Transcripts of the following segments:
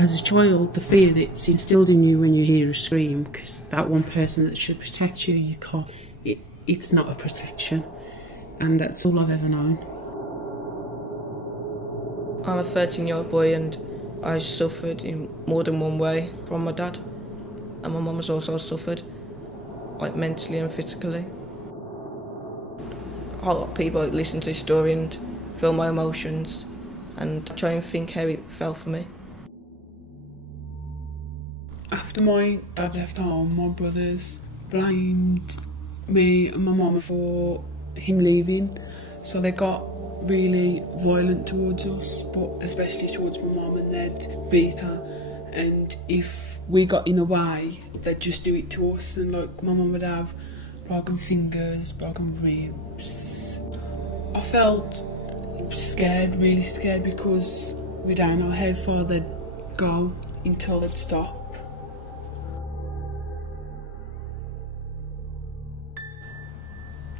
As a child, the fear that's instilled in you when you hear a scream, because that one person that should protect you, you can't, it's not a protection. And that's all I've ever known. I'm a 13-year-old boy and I suffered in more than one way from my dad. And my mum has also suffered, like mentally and physically. A lot of people listen to this story and feel my emotions and try and think how it felt for me. After my dad left home, my brothers blamed me and my mum for him leaving. So they got really violent towards us, but especially towards my mum, and they'd beat her. And if we got in the way, they'd just do it to us. And like my mum would have broken fingers, broken ribs. I felt scared, really scared, because we don't know how far they'd go until they'd stop.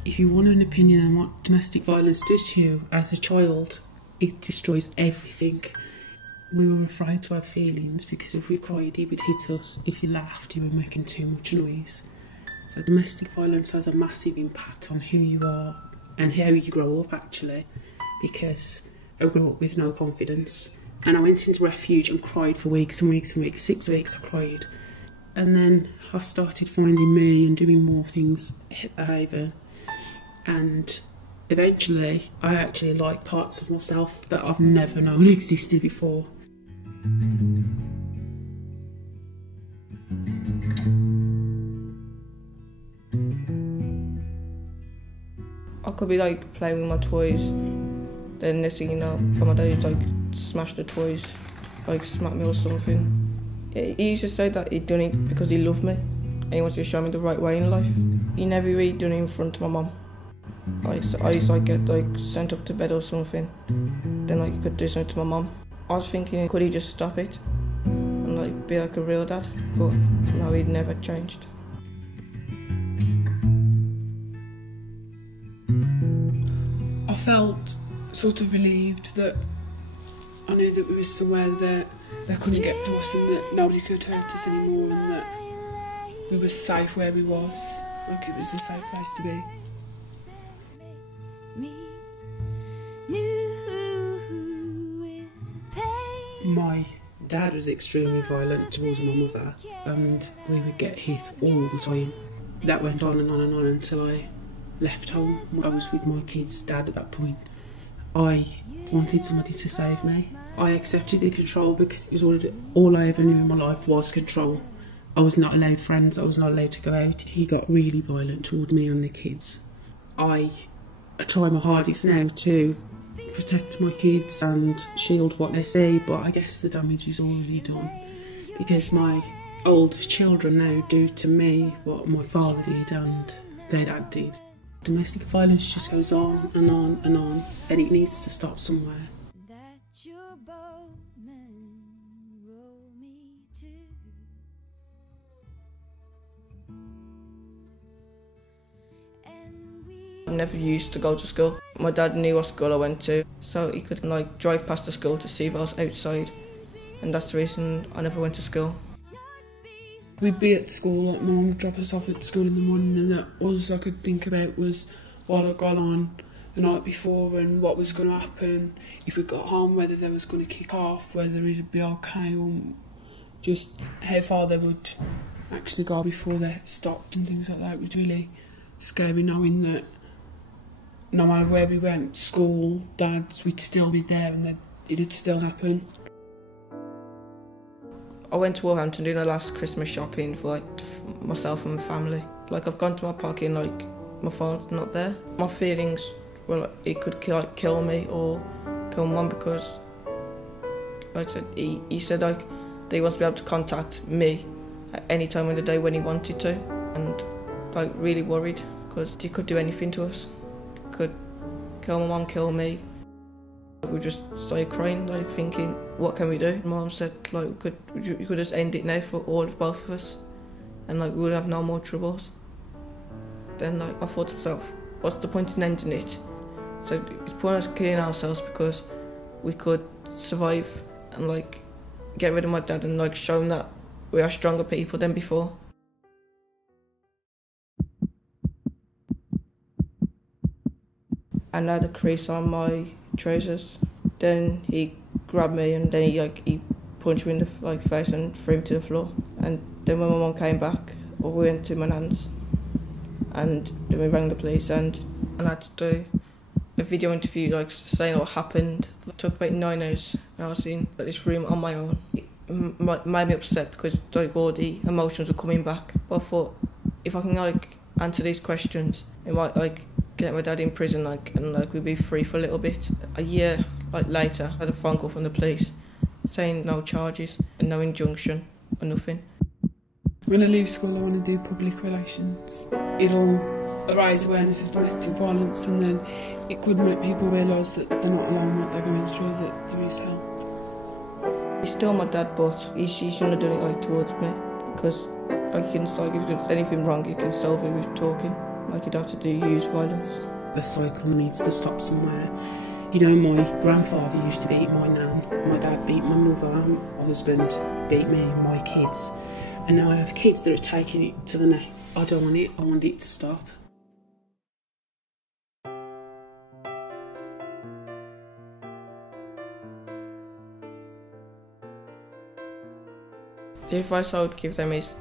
If you want an opinion on what domestic violence does to you as a child, it destroys everything. We were afraid to have feelings because if we cried, he would hit us. If you laughed, you were making too much noise. So domestic violence has a massive impact on who you are and how you grow up, actually, because I grew up with no confidence. And I went into refuge and cried for weeks and weeks and weeks. 6 weeks I cried. And then I started finding me and doing more things at Haven. And eventually I actually like parts of myself that I've never known existed before. I could be like playing with my toys, then next thing you know, my dad would like smash the toys, like smack me or something. He used to say that he'd done it because he loved me and he wanted to show me the right way in life. He never really done it in front of my mum. Like, so I used to like, get like sent up to bed or something, then like he could do something to my mum. I was thinking, could he just stop it and like be like a real dad? But no, he'd never changed. I felt sort of relieved that I knew that we were somewhere that they couldn't get to us and that nobody could hurt us anymore, and that we were safe where we was, like it was a safe place to be. My dad was extremely violent towards my mother and we would get hit all the time. That went on and on and on until I left home. I was with my kid's dad at that point. I wanted somebody to save me. I accepted the control because it was all I ever knew in my life was control. I was not allowed friends, I was not allowed to go out. He got really violent towards me and the kids. I try my hardest now to protect my kids and shield what they see, but I guess the damage is already done because my oldest children now do to me what my father did and their dad did. Domestic violence just goes on and on and on, and it needs to stop somewhere. I never used to go to school. My dad knew what school I went to, so he could like drive past the school to see if I was outside, and that's the reason I never went to school. We'd be at school, like my mum would drop us off at school in the morning, and that all I could think about was what had gone on the night before and what was going to happen if we got home, whether they was going to kick off, whether it'd be okay, or just how far they would actually go before they stopped and things like that. It was really scary knowing that no matter where we went, school, dads, we'd still be there and it'd still happen. I went to Wolverhampton doing the last Christmas shopping for like myself and my family. Like I've gone to my pocket and like my phone's not there. My feelings were like it could kill me or kill Mum because, like I said, he said like that he wants to be able to contact me at any time of the day when he wanted to, and like really worried because he could do anything to us. Could kill my mum, kill me. We just started crying, like thinking, what can we do? Mum said, like, you could just end it now for both of us, and like we would have no more troubles. Then like I thought to myself, what's the point in ending it? So it's pointless killing ourselves because we could survive and like get rid of my dad and like show him that we are stronger people than before. And I had a crease on my trousers. Then he grabbed me and then he punched me in the face and threw me to the floor. And then when my mum came back, we went to my nan's and then we rang the police and I had to do a video interview saying what happened. It took about 9 hours and I was in this room on my own. It made me upset because all the emotions were coming back. But I thought if I can answer these questions, it might get my dad in prison and we'd be free for a little bit. A year later, I had a phone call from the police saying no charges and no injunction or nothing. When I leave school, I want to do public relations. It'll raise awareness of domestic violence, and then it could make people realise that they're not alone, what they're going through, that there is help. He's still my dad, but he shouldn't have done it towards me, because if there's anything wrong, you can solve it with talking. You'd have to use violence. The cycle needs to stop somewhere. You know, my grandfather used to beat my nan, my dad beat my mother, my husband beat me and my kids. And now I have kids that are taking it to the neck. I don't want it, I want it to stop. The advice I would give them is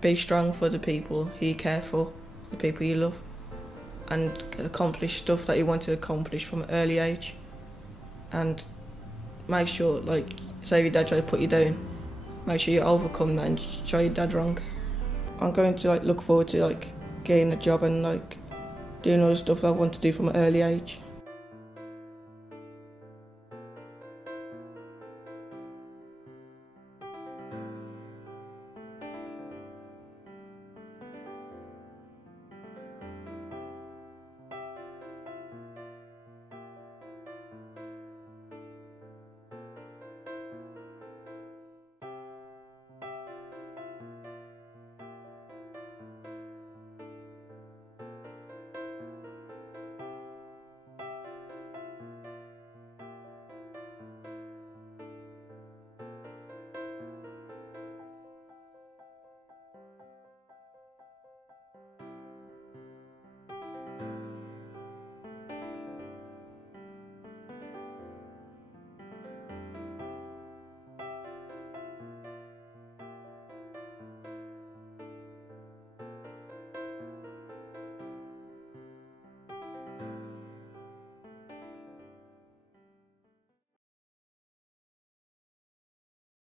be strong for the people you care for, the people you love, and accomplish stuff that you want to accomplish from an early age. And make sure, say if your dad tried to put you down, make sure you overcome that and show your dad wrong. I'm going to look forward to getting a job and doing all the stuff that I want to do from an early age.